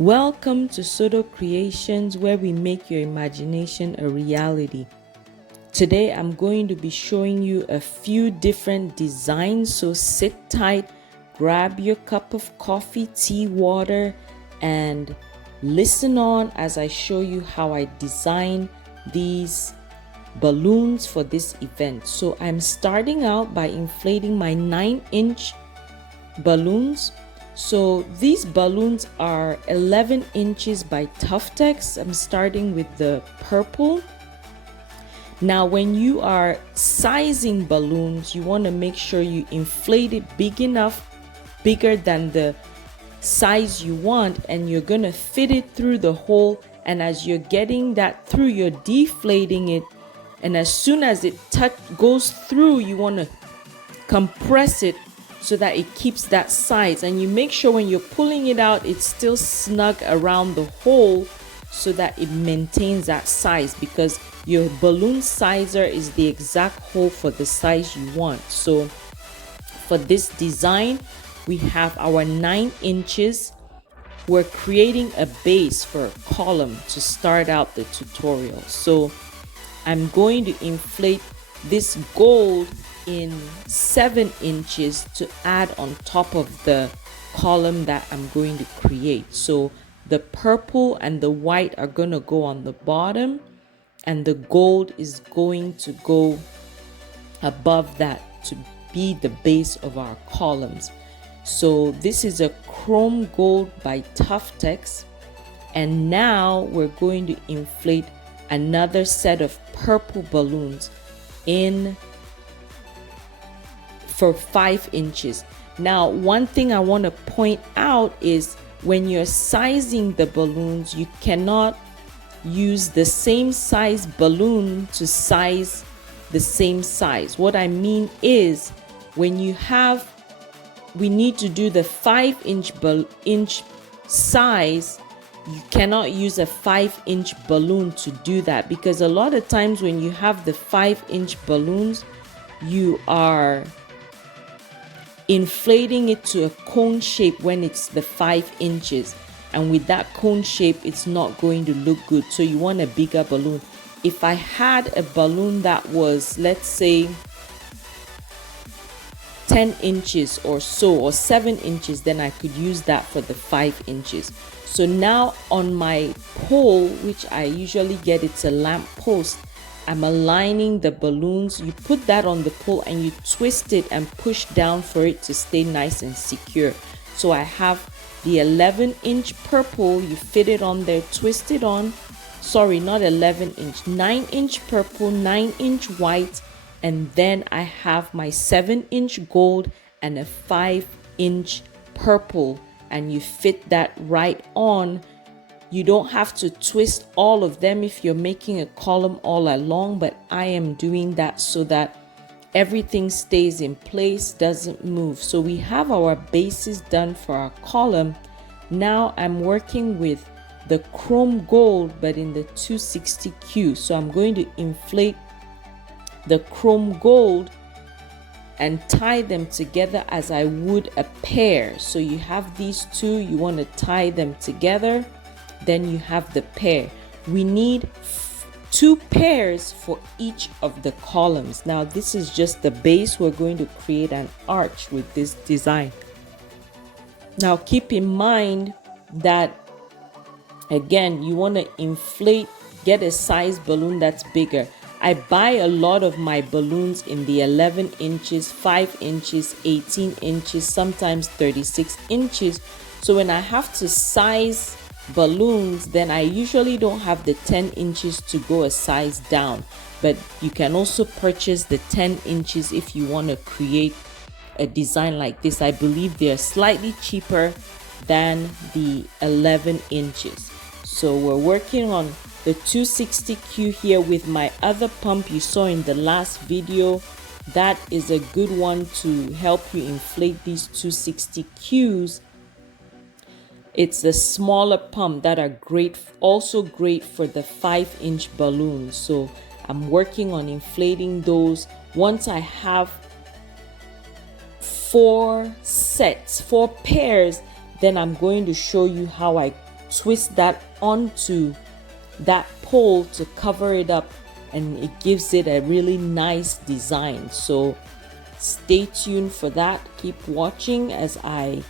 Welcome to Sodo Creations, where we make your imagination a reality. Today I'm going to be showing you a few different designs, so sit tight, grab your cup of coffee, tea, water, and listen on as I show you how I design these balloons for this event. So I'm starting out by inflating my 9-inch balloons. So these balloons are 11 inches by Tuftex. I'm starting with the purple. Now, when you are sizing balloons, you want to make sure you inflate it big enough, bigger than the size you want, and you're going to fit it through the hole. And as you're getting that through, you're deflating it. And as soon as it goes through, you want to compress it so that it keeps that size, and you make sure when you're pulling it out it's still snug around the hole so that it maintains that size, because your balloon sizer is the exact hole for the size you want. So for this design, we have our 9 inches. We're creating a base for a column to start out the tutorial. So I'm going to inflate this gold in 7 inches to add on top of the column that I'm going to create. So the purple and the white are going to go on the bottom, and the gold is going to go above that to be the base of our columns. So this is a chrome gold by Tuftex, and now we're going to inflate another set of purple balloons for 5 inches. Now, one thing I want to point out is when you're sizing the balloons, you cannot use the same size balloon to size the same size. What I mean is, when we need to do the 5-inch size, you cannot use a 5-inch balloon to do that, because a lot of times when you have the 5-inch balloons, you are inflating it to a cone shape when it's the 5 inches, and with that cone shape it's not going to look good. So you want a bigger balloon. If I had a balloon that was, let's say, 10 inches or so, or 7 inches, then I could use that for the 5 inches. So now on my pole, which I usually get, it's a lamp post, I'm aligning the balloons. You put that on the pole and you twist it and push down for it to stay nice and secure. So I have the 11-inch purple, you fit it on there, twist it on. Sorry, not 11-inch, 9-inch purple, 9-inch white, and then I have my 7-inch gold and a 5-inch purple, and you fit that right on. You don't have to twist all of them if you're making a column all along, but I am doing that so that everything stays in place, doesn't move. So we have our bases done for our column. Now I'm working with the chrome gold, but in the 260Q. So I'm going to inflate the chrome gold and tie them together as I would a pair. So you have these two, you want to tie them together. Then you have the pair. We need 2 pairs for each of the columns. Now this is just the base. We're going to create an arch with this design. Now keep in mind that, again, you want to inflate, get a size balloon that's bigger. I buy a lot of my balloons in the 11 inches, 5 inches, 18 inches, sometimes 36 inches. So when I have to size balloons, then I usually don't have the 10 inches to go a size down, but you can also purchase the 10 inches if you want to create a design like this. I believe they're slightly cheaper than the 11 inches. So we're working on the 260Q here with my other pump you saw in the last video. That is a good one to help you inflate these 260Qs. It's the smaller pump that are great, also great for the 5-inch balloons. So I'm working on inflating those. Once I have 4 pairs, then I'm going to show you how I twist that onto that pole to cover it up, and it gives it a really nice design. So stay tuned for that. Keep watching as I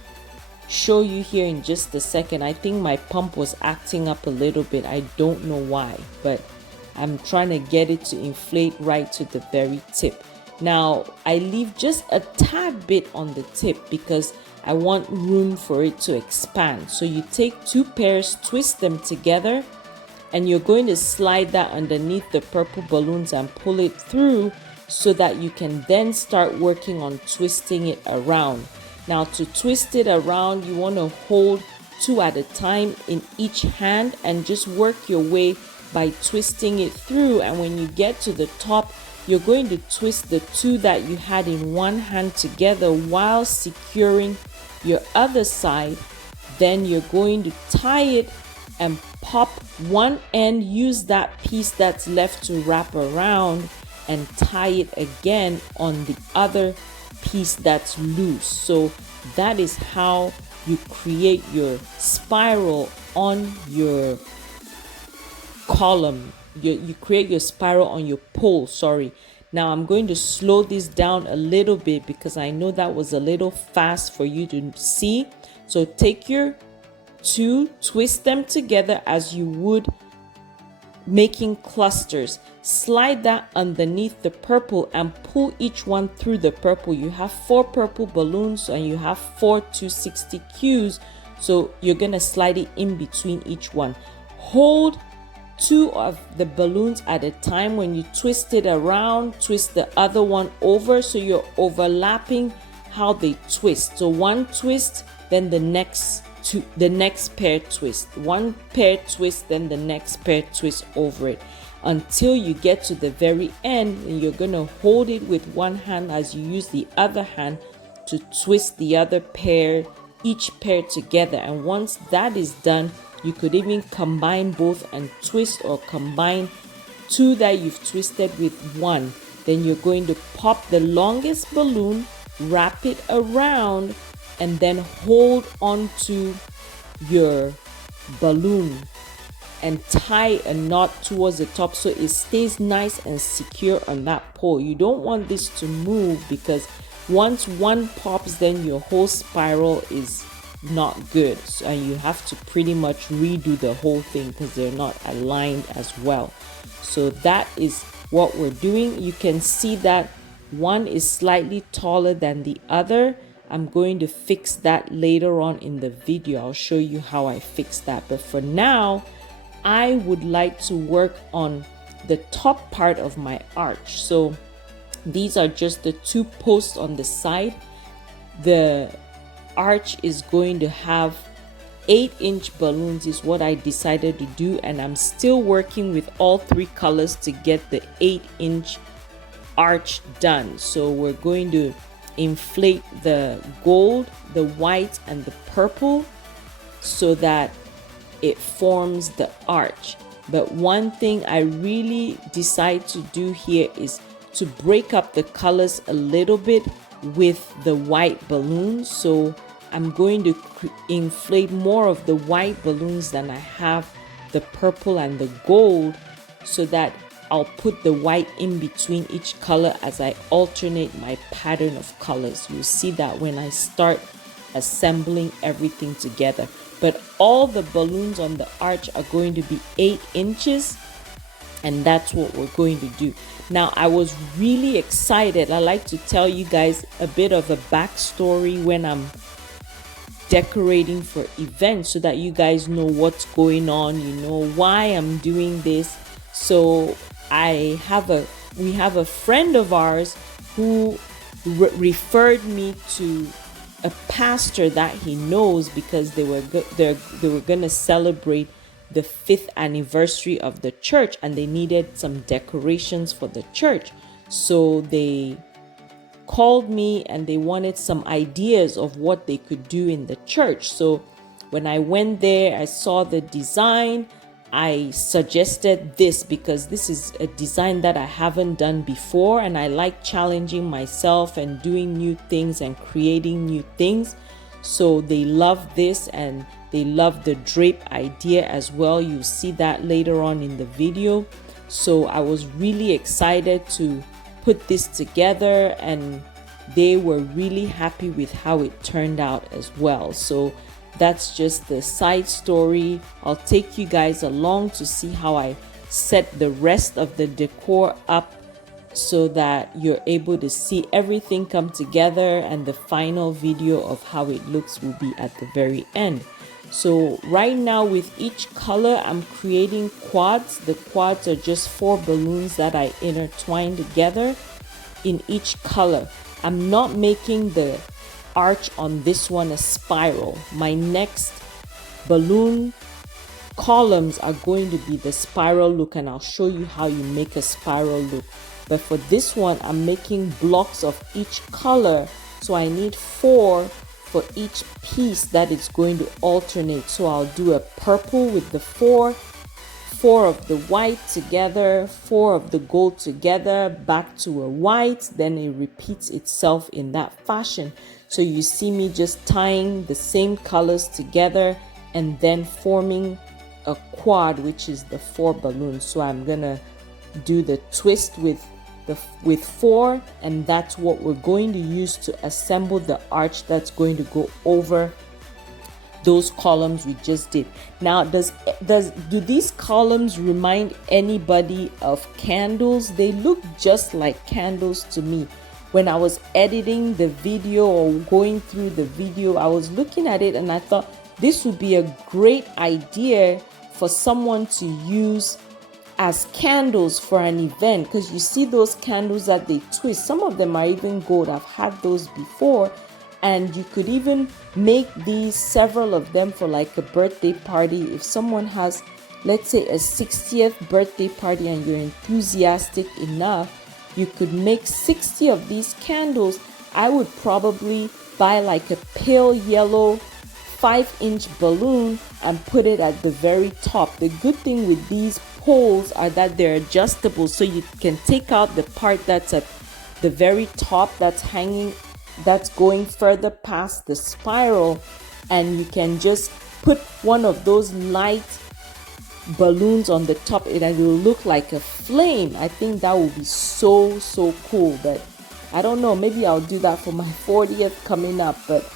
show you here in just a second. I think my pump was acting up a little bit. I don't know why, but I'm trying to get it to inflate right to the very tip. Now I leave just a tad bit on the tip because I want room for it to expand. So you take 2 pairs, twist them together, and you're going to slide that underneath the purple balloons and pull it through so that you can then start working on twisting it around. Now to twist it around, you want to hold 2 at a time in each hand and just work your way by twisting it through. And when you get to the top, you're going to twist the 2 that you had in one hand together while securing your other side. Then you're going to tie it and pop one end, use that piece that's left to wrap around, and tie it again on the other piece that's loose. So that is how you create your spiral on your column. You create your spiral on your pole, sorry. Now I'm going to slow this down a little bit because I know that was a little fast for you to see. So take your 2, twist them together as you would making clusters. Slide that underneath the purple and pull each one through the purple. You have 4 purple balloons and you have 4 260 Qs. So you're going to slide it in between each one. Hold 2 of the balloons at a time. When you twist it around, twist the other one over so you're overlapping how they twist. So one twist, then the next pair twist, one pair twist, then the next pair twist over it until you get to the very end. And you're going to hold it with one hand as you use the other hand to twist the other pair, each pair together. And once that is done, you could even combine both and twist, or combine 2 that you've twisted with 1. Then you're going to pop the longest balloon, wrap it around, and then hold onto your balloon and tie a knot towards the top so it stays nice and secure on that pole. You don't want this to move because once one pops, then your whole spiral is not good. So, and you have to pretty much redo the whole thing because they're not aligned as well. So that is what we're doing. You can see that one is slightly taller than the other. I'm going to fix that later on in the video. I'll show you how I fix that. But for now, I would like to work on the top part of my arch. So these are just the 2 posts on the side. The arch is going to have 8-inch balloons is what I decided to do, and I'm still working with all 3 colors to get the 8-inch arch done. So we're going to inflate the gold, the white, and the purple so that it forms the arch. But one thing I really decide to do here is to break up the colors a little bit with the white balloons. So I'm going to inflate more of the white balloons than I have the purple and the gold, so that I'll put the white in between each color as I alternate my pattern of colors. You'll see that when I start assembling everything together. But all the balloons on the arch are going to be 8 inches, and that's what we're going to do. Now, I was really excited. I like to tell you guys a bit of a backstory when I'm decorating for events so that you guys know what's going on, you know why I'm doing this. So we have a friend of ours who referred me to a pastor that he knows because they were going to celebrate the 5th anniversary of the church and they needed some decorations for the church. So they called me and they wanted some ideas of what they could do in the church. So when I went there, I saw the design. I suggested this because this is a design that I haven't done before, and I like challenging myself and doing new things and creating new things. So they loved this and They love the drape idea as well. You'll see that later on in the video. So I was really excited to put this together, and they were really happy with how it turned out as well. So that's just the side story. I'll take you guys along to see how I set the rest of the decor up so that you're able to see everything come together, and the final video of how it looks will be at the very end. So right now with each color, I'm creating quads. The quads are just 4 balloons that I intertwine together in each color. I'm not making the arch on this one a spiral. My next balloon columns are going to be the spiral look, and I'll show you how you make a spiral look. But for this one, I'm making blocks of each color, so I need 4 for each piece that is going to alternate. So I'll do a purple with the 4 of the white together, 4 of the gold together, back to a white, then it repeats itself in that fashion. So you see me just tying the same colors together and then forming a quad, which is the 4 balloons. So I'm gonna do the twist with 4, and that's what we're going to use to assemble the arch that's going to go over those columns we just did. Now, do these columns remind anybody of candles? They look just like candles to me. When I was editing the video or going through the video, I was looking at it and I thought this would be a great idea for someone to use as candles for an event, because you see those candles that they twist. Some of them are even gold. I've had those before. And you could even make these, several of them, for like a birthday party. If someone has, let's say, a 60th birthday party and you're enthusiastic enough, you could make 60 of these candles. I would probably buy like a pale yellow 5-inch balloon and put it at the very top. The good thing with these poles are that they're adjustable, so you can take out the part that's at the very top that's hanging, that's going further past the spiral, and you can just put one of those light balloons on the top and it will look like a flame. I think that would be so cool. But I don't know, maybe I'll do that for my 40th coming up, but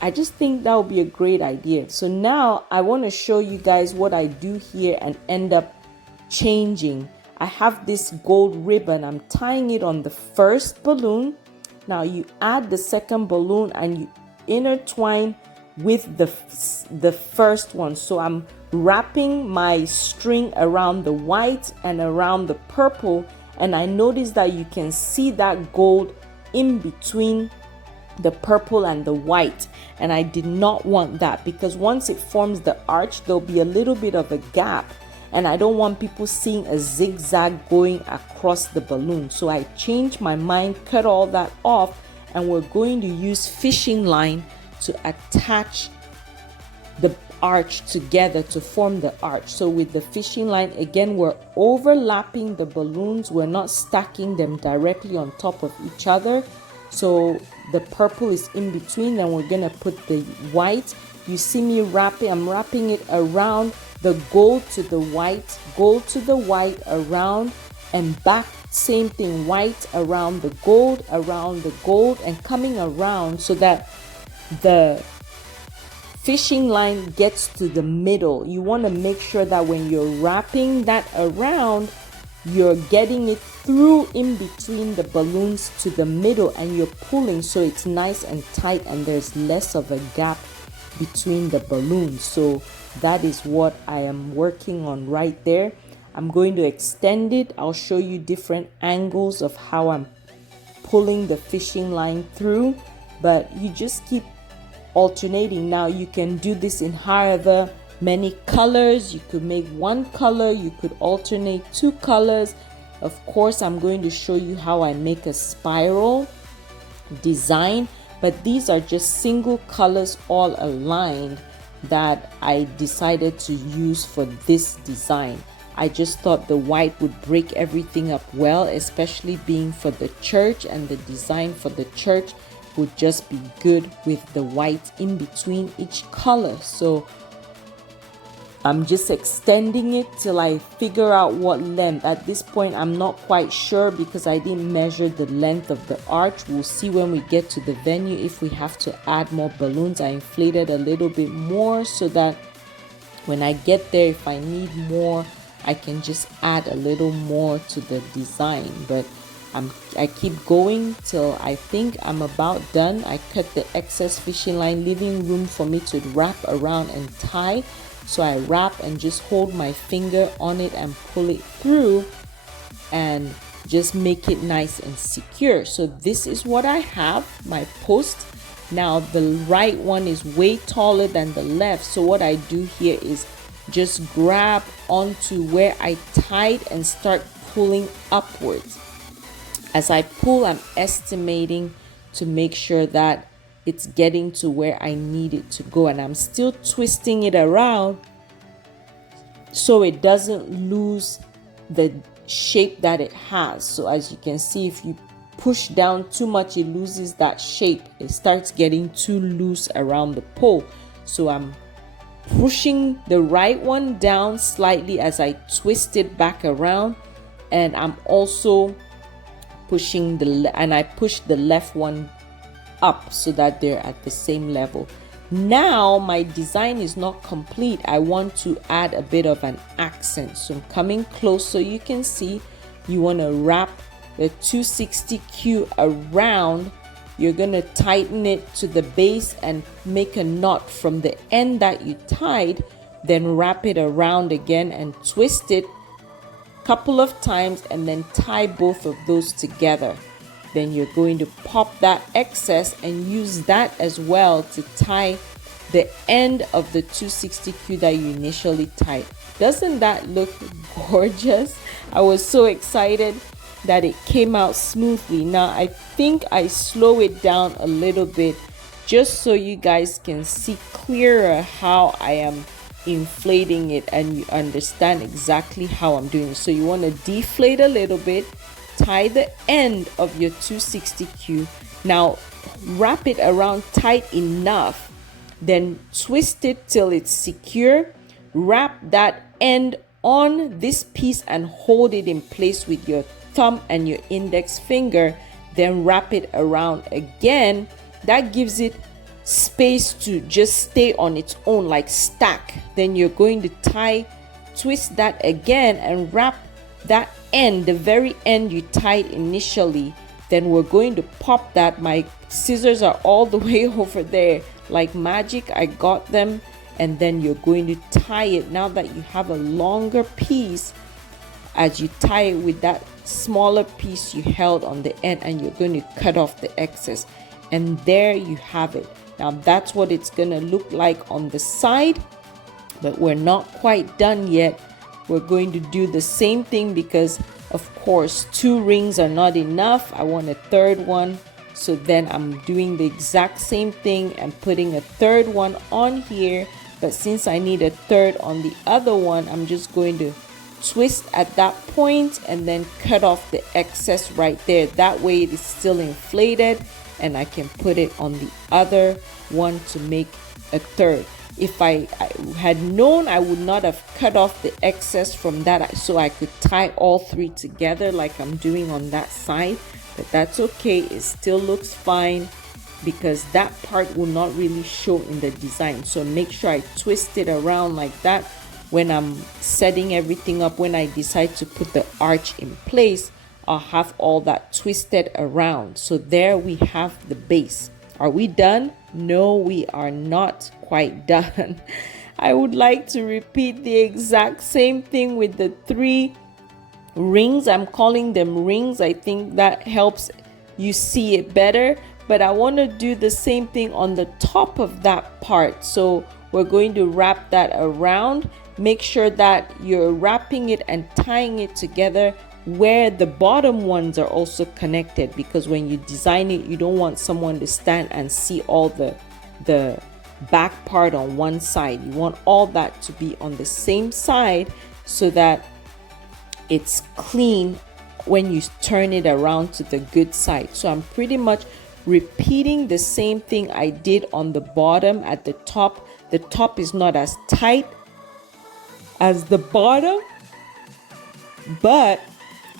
I just think that would be a great idea. So now I want to show you guys what I do here and end up changing. I have this gold ribbon. I'm tying it on the first balloon. Now you add the second balloon and you intertwine with the first one. So I'm wrapping my string around the white and around the purple, and I notice that you can see that gold in between the purple and the white, and I did not want that, because once it forms the arch there'll be a little bit of a gap, and I don't want people seeing a zigzag going across the balloon. So I changed my mind, cut all that off, and we're going to use fishing line to attach the arch together to form the arch. So with the fishing line, again, we're overlapping the balloons. We're not stacking them directly on top of each other. So the purple is in between, then we're gonna put the white. You see me wrapping, I'm wrapping it around the gold to the white around and back. Same thing, white around the gold, and coming around so that the fishing line gets to the middle. You want to make sure that when you're wrapping that around, you're getting it through in between the balloons to the middle, and you're pulling so it's nice and tight and there's less of a gap between the balloons. So that is what I am working on right there. I'm going to extend it. I'll show you different angles of how I'm pulling the fishing line through, but you just keep alternating. Now you can do this in however many colors. You could make one color, you could alternate 2 colors. Of course, I'm going to show you how I make a spiral design, but these are just single colors all aligned that I decided to use for this design. I just thought the white would break everything up well, especially being for the church, and the design for the church would just be good with the white in between each color. So I'm just extending it till I figure out what length. At this point, I'm not quite sure because I didn't measure the length of the arch. We'll see when we get to the venue if we have to add more balloons. I inflated a little bit more so that when I get there, if I need more, I can just add a little more to the design. But I keep going till I think I'm about done. I cut the excess fishing line, leaving room for me to wrap around and tie. So I wrap and just hold my finger on it and pull it through and just make it nice and secure. So this is what I have, my post. Now the right one is way taller than the left. So what I do here is just grab onto where I tied and start pulling upwards. As I pull, I'm estimating to make sure that it's getting to where I need it to go, and I'm still twisting it around so it doesn't lose the shape that it has. So as you can see, if you push down too much, it loses that shape. It starts getting too loose around the pole. So I'm pushing the right one down slightly as I twist it back around, and I'm also pushing I push the left one up so that they're at the same level. Now my design is not complete. I want to add a bit of an accent. So I'm coming close so you can see. You want to wrap the 260Q around. You're going to tighten it to the base and make a knot from the end that you tied, then wrap it around again and twist it couple of times and then tie both of those together. Then you're going to pop that excess and use that as well to tie the end of the 260Q that you initially tied. Doesn't that look gorgeous? I was so excited that it came out smoothly. Now I think I slow it down a little bit just so you guys can see clearer how I am inflating it and you understand exactly how I'm doing it. So you want to deflate a little bit, tie the end of your 260Q. Now wrap it around tight enough, then twist it till it's secure. Wrap that end on this piece and hold it in place with your thumb and your index finger, then wrap it around again. That gives it space to just stay on its own, like stack. Then you're going to twist that again and wrap that end, the very end you tied initially. Then we're going to pop that. My scissors are all the way over there, like magic. I got them. And then you're going to tie it. Now that you have a longer piece, as you tie it with that smaller piece you held on the end, and you're going to cut off the excess. And there you have it. Now that's what it's going to look like on the side, but we're not quite done yet. We're going to do the same thing because of course 2 rings are not enough. I want a third one. So then I'm doing the exact same thing and putting a third one on here. But since I need a third on the other one, I'm just going to twist at that point and then cut off the excess right there. That way it is still inflated and I can put it on the other one to make a third. If I had known, I would not have cut off the excess from that so I could tie all 3 together like I'm doing on that side. But that's okay, it still looks fine because that part will not really show in the design. So make sure I twist it around like that when I'm setting everything up. When I decide to put the arch in place, I'll have all that twisted around. So there we have the base. Are we done? No, we are not quite done. I would like to repeat the exact same thing with the 3 rings. I'm calling them rings. I think that helps you see it better. But I want to do the same thing on the top of that part. So we're going to wrap that around. Make sure that you're wrapping it and tying it together where the bottom ones are also connected, because when you design it, you don't want someone to stand and see all the back part on one side. You want all that to be on the same side so that it's clean when you turn it around to the good side. So I'm pretty much repeating the same thing I did on the bottom. At the top is not as tight as the bottom, but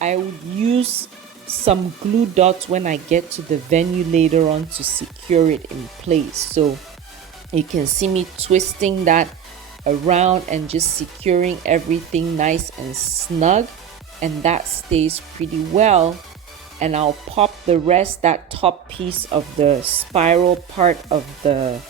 I would use some glue dots when I get to the venue later on to secure it in place. So you can see me twisting that around and just securing everything nice and snug, and that stays pretty well. And I'll pop the rest, that top piece of the spiral part of the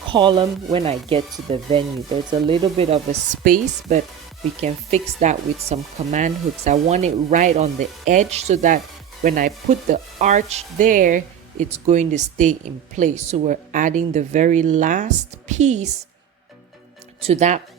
column, when I get to the venue. There's a little bit of a space, but we can fix that with some command hooks. I want it right on the edge so that when I put the arch there, it's going to stay in place. So we're adding the very last piece to that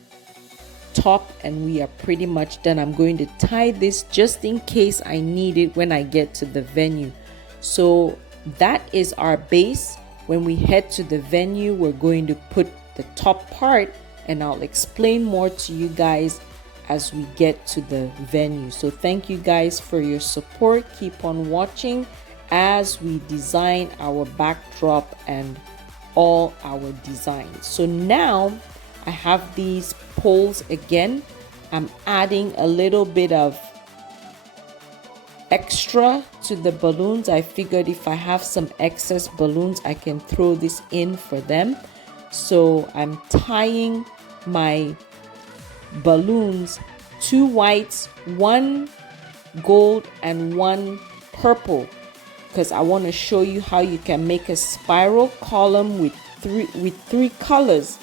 top, and we are pretty much done. I'm going to tie this just in case I need it when I get to the venue. So that is our base. When we head to the venue, we're going to put the top part, and I'll explain more to you guys as we get to the venue. So thank you guys for your support. Keep on watching as we design our backdrop and all our designs. So now I have these poles again. I'm adding a little bit of extra to the balloons. I figured if I have some excess balloons, I can throw this in for them. So I'm tying my balloons, 2 whites, 1 gold and 1 purple, because I want to show you how you can make a spiral column with three colors.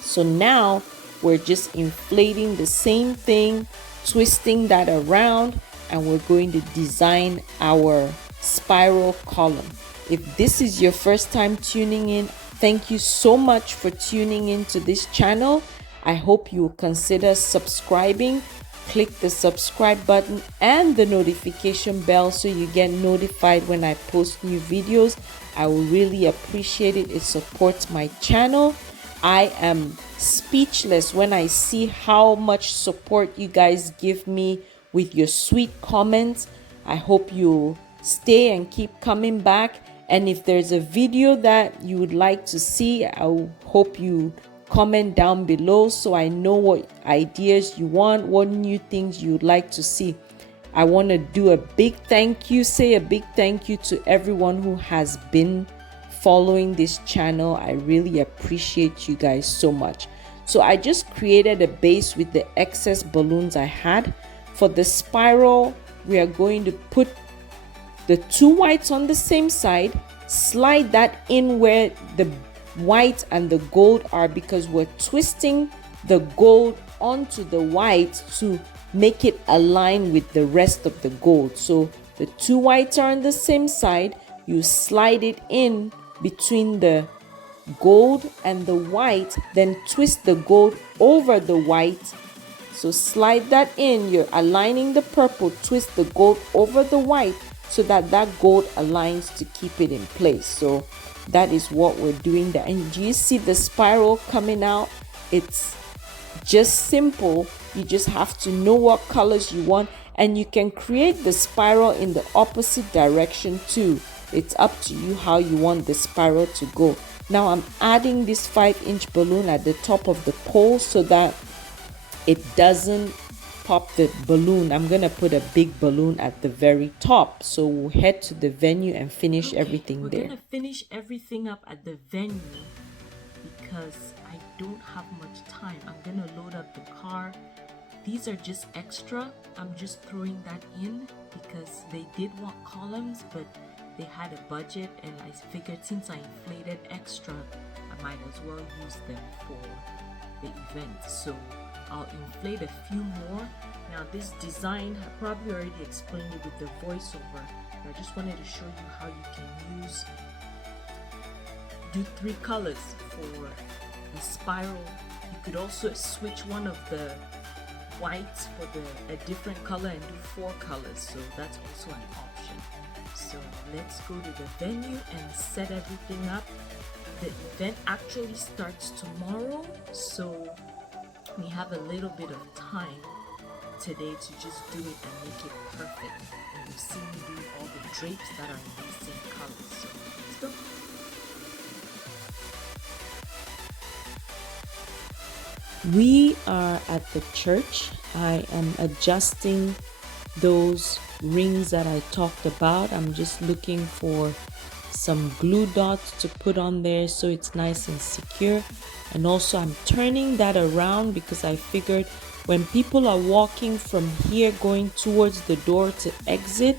So now we're just inflating the same thing, twisting that around, and we're going to design our spiral column. If this is your first time tuning in, thank you so much for tuning into this channel. I hope you will consider subscribing. Click the subscribe button and the notification bell so you get notified when I post new videos. I will really appreciate it. It supports my channel. I am speechless when I see how much support you guys give me with your sweet comments. I hope you stay and keep coming back. And if there's a video that you would like to see, I hope you comment down below so I know what ideas you want, what new things you'd like to see. I want to do a big thank you, say a big thank you to everyone who has been following this channel. I really appreciate you guys so much. So I just created a base with the excess balloons I had. For the spiral, we are going to put the 2 whites on the same side, slide that in where the white and the gold are, because we're twisting the gold onto the white to make it align with the rest of the gold. So the 2 whites are on the same side, you slide it in between the gold and the white, then twist the gold over the white. So slide that in, you're aligning the purple, twist the gold over the white so that that gold aligns to keep it in place. So that is what we're doing there. And do you see the spiral coming out? It's just simple. You just have to know what colors you want, and you can create the spiral in the opposite direction too. It's up to you how you want the spiral to go. Now I'm adding this 5-inch balloon at the top of the pole so that it doesn't pop the balloon. I'm gonna put a big balloon at the very top. So we'll head to the venue and finish everything there. We're gonna finish everything up at the venue because I don't have much time. I'm gonna load up the car. These are just extra. I'm just throwing that in because they did want columns, but they had a budget, and I figured since I inflated extra, I might as well use them for the event. So I'll inflate a few more. Now this design, I probably already explained it with the voiceover, but I just wanted to show you how you can do 3 colors for the spiral. You could also switch one of the whites for a different color and do 4 colors, so that's also an option. So let's go to the venue and set everything up. The event actually starts tomorrow, so we have a little bit of time today to just do it and make it perfect. And you see me do all the drapes that are in the same colors. So let's go. We are at the church. I am adjusting those rings that I talked about. I'm just looking for some glue dots to put on there so it's nice and secure. And also I'm turning that around because I figured when people are walking from here going towards the door to exit,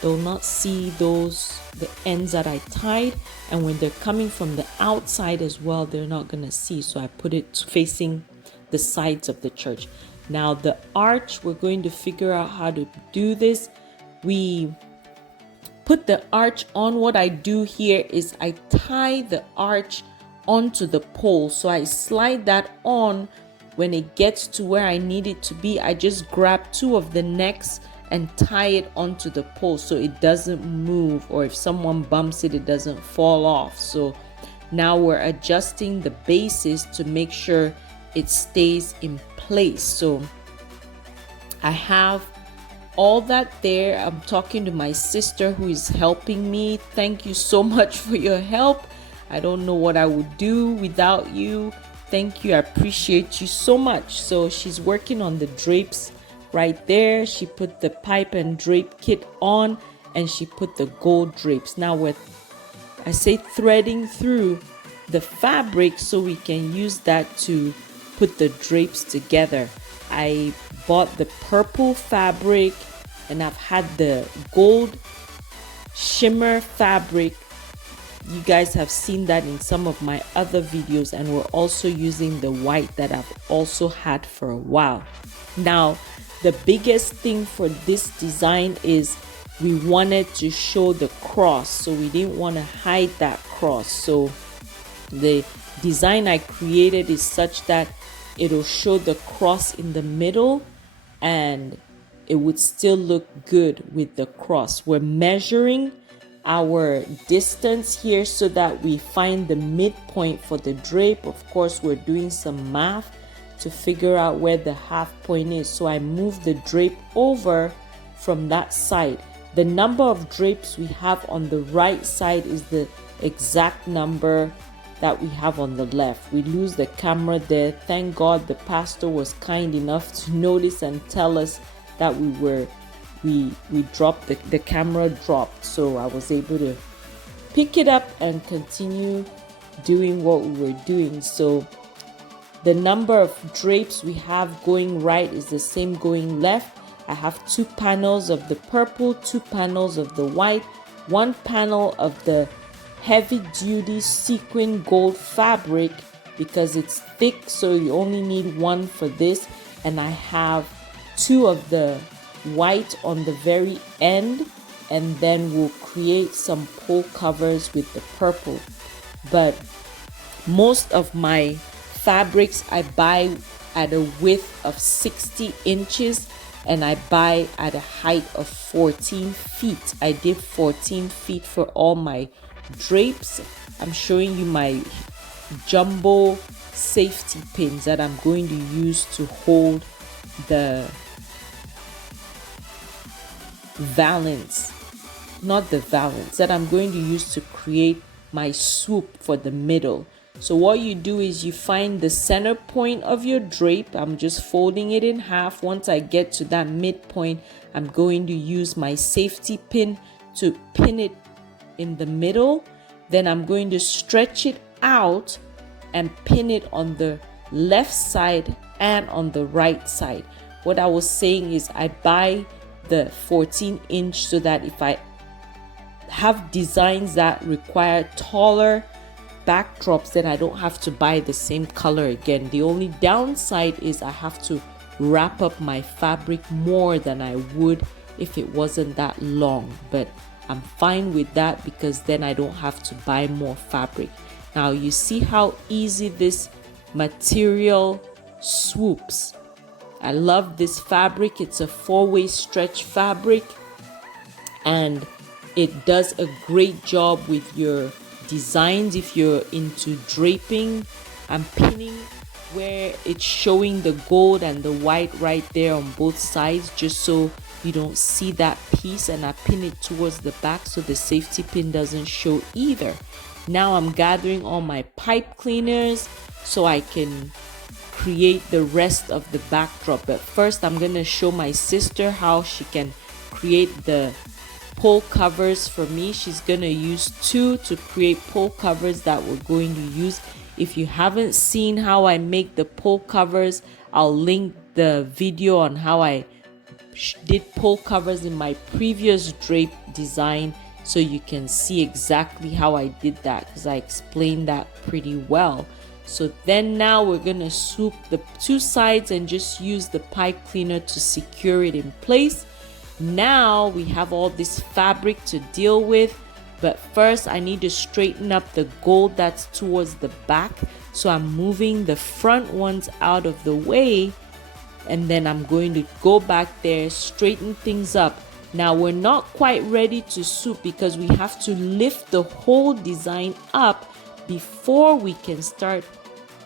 they'll not see the ends that I tied, and when they're coming from the outside as well, they're not gonna see. So I put it facing the sides of the church. Now the arch, we're going to figure out how to do this. We put the arch on. What I do here is I tie the arch onto the pole. So I slide that on. When it gets to where I need it to be, I just grab two of the necks and tie it onto the pole so it doesn't move, or if someone bumps it, it doesn't fall off. So now we're adjusting the bases to make sure it stays in place. So I have all that there. I'm talking to my sister who is helping me. Thank you so much for your help. I don't know what I would do without you. Thank you. I appreciate you so much. So she's working on the drapes right there. She put the pipe and drape kit on, and she put the gold drapes. Now I say threading through the fabric so we can use that to put the drapes together. I bought the purple fabric and I've had the gold shimmer fabric. You guys have seen that in some of my other videos, and we're also using the white that I've also had for a while. Now, the biggest thing for this design is we wanted to show the cross, so we didn't want to hide that cross. So the design I created is such that it'll show the cross in the middle and it would still look good with the cross. We're measuring our distance here so that we find the midpoint for the drape. Of course, we're doing some math to figure out where the half point is. So I move the drape over from that side. The number of drapes we have on the right side is the exact number that we have on the left. We lose the camera there. Thank God the pastor was kind enough to notice and tell us that we dropped the camera dropped, so I was able to pick it up and continue doing what we were doing. So the number of drapes we have going right is the same going left. I have 2 panels of the purple, 2 panels of the white, 1 panel of the heavy duty sequin gold fabric because it's thick, so you only need 1 for this, and I have 2 of the white on the very end, and then we'll create some pole covers with the purple. But most of my fabrics I buy at a width of 60 inches and I buy at a height of 14 feet. I did 14 feet for all my drapes. I'm showing you my jumbo safety pins that I'm going to use to hold the valance, not the valance, that I'm going to use to create my swoop for the middle. So what you do is you find the center point of your drape. I'm just folding it in half. Once I get to that midpoint, I'm going to use my safety pin to pin it in the middle. Then I'm going to stretch it out and pin it on the left side and on the right side. What I was saying is I buy the 14 inch so that if I have designs that require taller backdrops, then I don't have to buy the same color again. The only downside is I have to wrap up my fabric more than I would if it wasn't that long, but I'm fine with that because then I don't have to buy more fabric. Now you see how easy this material swoops. I love this fabric. It's a 4-way stretch fabric and it does a great job with your designs if you're into draping. I'm pinning where it's showing the gold and the white right there on both sides just so you don't see that piece, and I pin it towards the back so the safety pin doesn't show either. Now I'm gathering all my pipe cleaners so I can create the rest of the backdrop. But first I'm gonna show my sister how she can create the pole covers for me. She's gonna use 2 to create pole covers that we're going to use. If you haven't seen how I make the pole covers, I'll link the video on how I did pole covers in my previous drape design, so you can see exactly how I did that, because I explained that pretty well. So then now we're gonna swoop the 2 sides and just use the pipe cleaner to secure it in place. Now we have all this fabric to deal with, but first I need to straighten up the gold that's towards the back. So I'm moving the front ones out of the way, and then I'm going to go back there, straighten things up. Now we're not quite ready to swoop because we have to lift the whole design up before we can start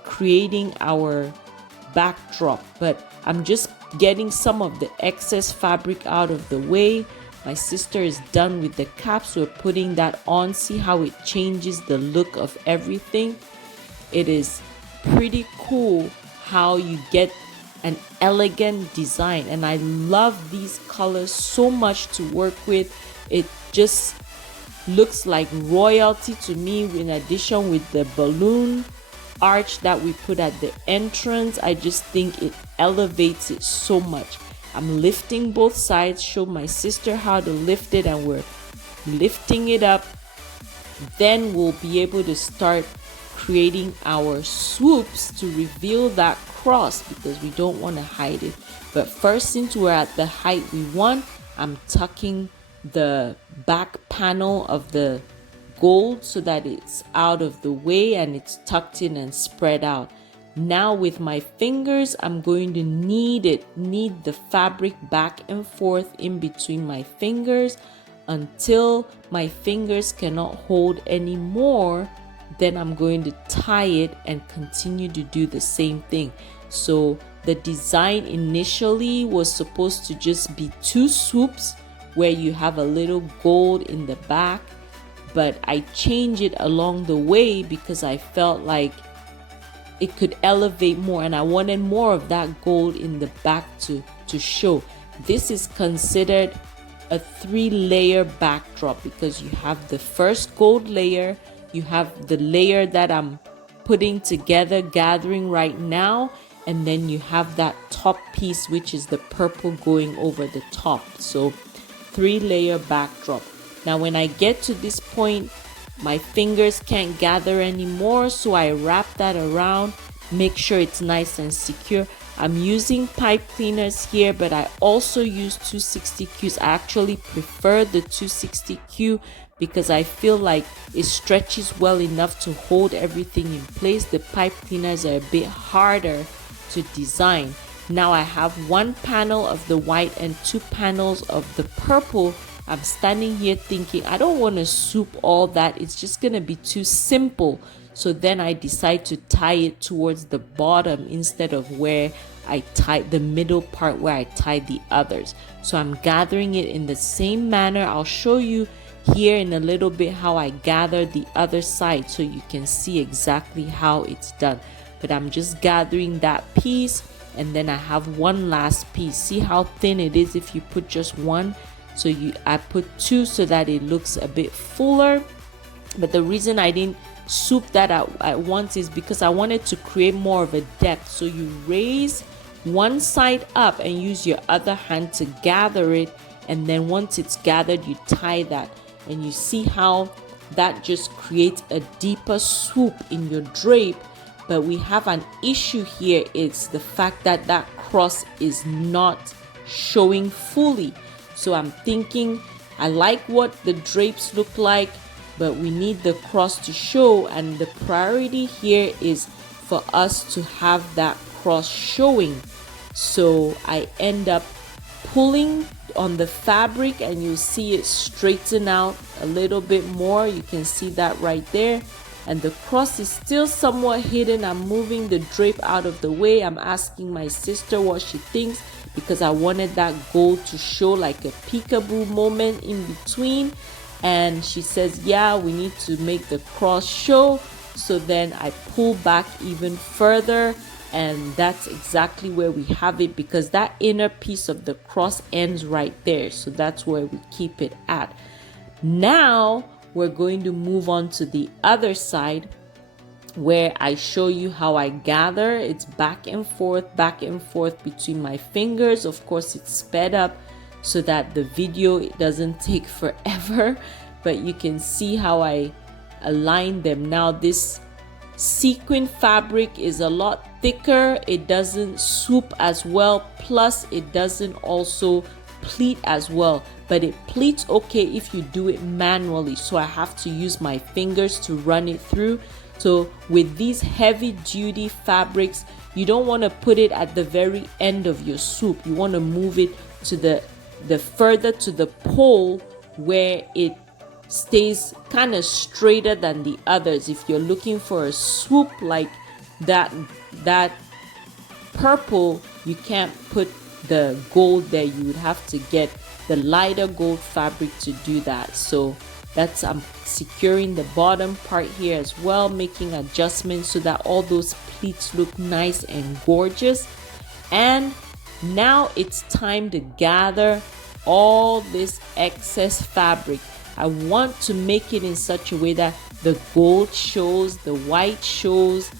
creating our backdrop. But I'm just getting some of the excess fabric out of the way. My sister is done with the caps. We're putting that on. See how it changes the look of everything. It is pretty cool how you get an elegant design, and I love these colors so much to work with. It just looks like royalty to me. In addition with the balloon arch that we put at the entrance, I just think it elevates it so much. I'm lifting both sides, show my sister how to lift it, and we're lifting it up. Then we'll be able to start creating our swoops to reveal that cross, because we don't want to hide it. But first, since we're at the height we want, I'm tucking the back panel of the gold so that it's out of the way and it's tucked in and spread out. Now with my fingers, I'm going to knead the fabric back and forth in between my fingers until my fingers cannot hold anymore. Then I'm going to tie it and continue to do the same thing. So the design initially was supposed to just be 2 swoops where you have a little gold in the back, but I changed it along the way because I felt like it could elevate more, and I wanted more of that gold in the back to show. This is considered a 3-layer backdrop because you have the first gold layer, you have the layer that I'm putting together, gathering right now, and then you have that top piece, which is the purple going over the top. So 3-layer backdrop. Now when I get to this point, my fingers can't gather anymore, so I wrap that around, make sure it's nice and secure. I'm using pipe cleaners here, but I also use 260Qs. I actually prefer the 260Q because I feel like it stretches well enough to hold everything in place. The pipe cleaners are a bit harder to design. Now I have 1 panel of the white and 2 panels of the purple. I'm standing here thinking I don't want to swoop all that, it's just gonna be too simple. So then I decide to tie it towards the bottom instead of where I tied the middle part where I tied the others. So I'm gathering it in the same manner. I'll show you here in a little bit how I gather the other side so you can see exactly how it's done. But I'm just gathering that piece, and then I have 1 last piece. See how thin it is if you put just 1? So I put 2 so that it looks a bit fuller. But the reason I didn't swoop that at once is because I wanted to create more of a depth. So you raise one side up and use your other hand to gather it, and then once it's gathered, you tie that, and you see how that just creates a deeper swoop in your drape. But we have an issue here. It's the fact that that cross is not showing fully. So I'm thinking, I like what the drapes look like, but we need the cross to show, and the priority here is for us to have that cross showing. So I end up pulling on the fabric, and you see it straighten out a little bit more. You can see that right there, and the cross is still somewhat hidden. I'm moving the drape out of the way. I'm asking my sister what she thinks, because I wanted that gold to show like a peekaboo moment in between. And she says, yeah, we need to make the cross show. So then I pull back even further, and that's exactly where we have it, because that inner piece of the cross ends right there. So that's where we keep it at. Now we're going to move on to the other side, where I show you how I gather. It's back and forth between my fingers. Of course, it's sped up so that the video, it doesn't take forever, but you can see how I align them. Now this sequin fabric is a lot thicker. It doesn't swoop as well, plus it doesn't also pleat as well, but it pleats okay if you do it manually. So I have to use my fingers to run it through. So with these heavy duty fabrics, you don't want to put it at the very end of your swoop. You want to move it to the further to the pole, where it stays kind of straighter than the others. If you're looking for a swoop like that purple, you can't put the gold there. You would have to get the lighter gold fabric to do that. So that's, I'm securing the bottom part here as well, making adjustments so that all those pleats look nice and gorgeous. And now it's time to gather all this excess fabric. I want to make it in such a way that the gold shows, the white shows,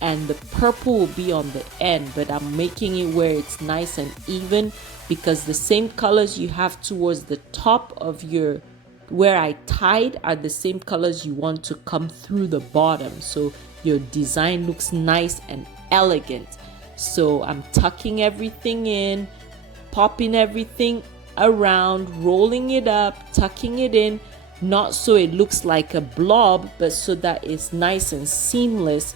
and the purple will be on the end, but I'm making it where it's nice and even, because the same colors you have towards the top of your, where I tied, are the same colors you want to come through the bottom, so your design looks nice and elegant. So I'm tucking everything in, popping everything around, rolling it up, tucking it in, not so it looks like a blob, but so that it's nice and seamless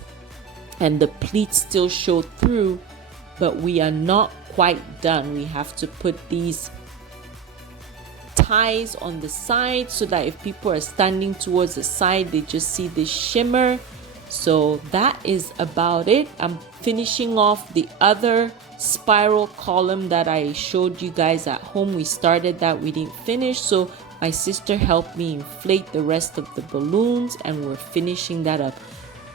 and the pleats still show through. But we are not quite done. We have to put these ties on the side so that if people are standing towards the side, they just see this shimmer. So that is about it. I'm finishing off the other spiral column that I showed you guys at home. We started that, we didn't finish, so my sister helped me inflate the rest of the balloons, and we're finishing that up.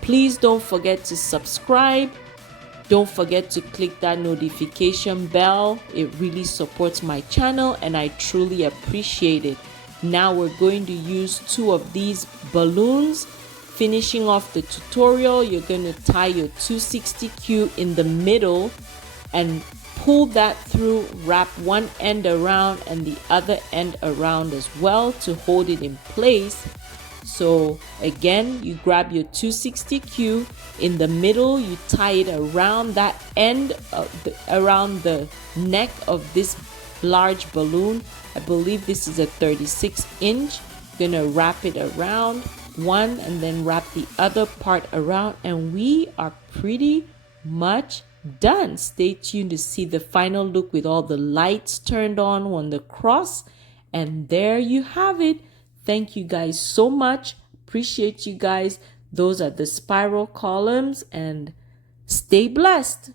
Please don't forget to subscribe. Don't forget to click that notification bell. It really supports my channel and I truly appreciate it. Now we're going to use 2 of these balloons. Finishing off the tutorial, you're going to tie your 260Q in the middle and pull that through, wrap one end around and the other end around as well to hold it in place. So again, you grab your 260Q in the middle, you tie it around that end of around the neck of this large balloon. I believe this is a 36 inch. You're gonna wrap it around one and then wrap the other part around, and we are pretty much done. Stay tuned to see the final look with all the lights turned on the cross. And there you have it. Thank you guys so much. Appreciate you guys. Those are the spiral columns, and stay blessed.